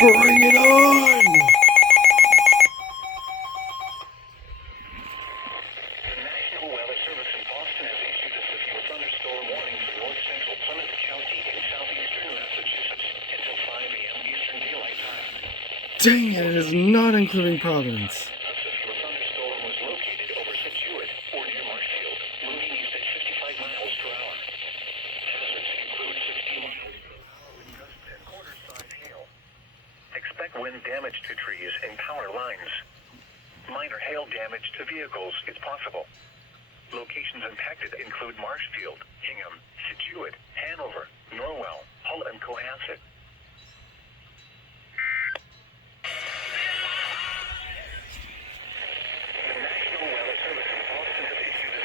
Bring it on! The National Weather Service in Boston has issued a severe thunderstorm warning for north central Plymouth County in southeastern Massachusetts until 5 a.m. Eastern Daylight Time. Dang it, it is not including Providence. A severe thunderstorm was located over Scituate or near Marshfield, moving east at 55 miles per hour. Hazards include 60 miles per hour wind gusts and quarter-size hail. Expect wind damage to trees and power lines. Minor hail damage to vehicles is possible. Locations impacted include Marshfield, Hingham, Scituate,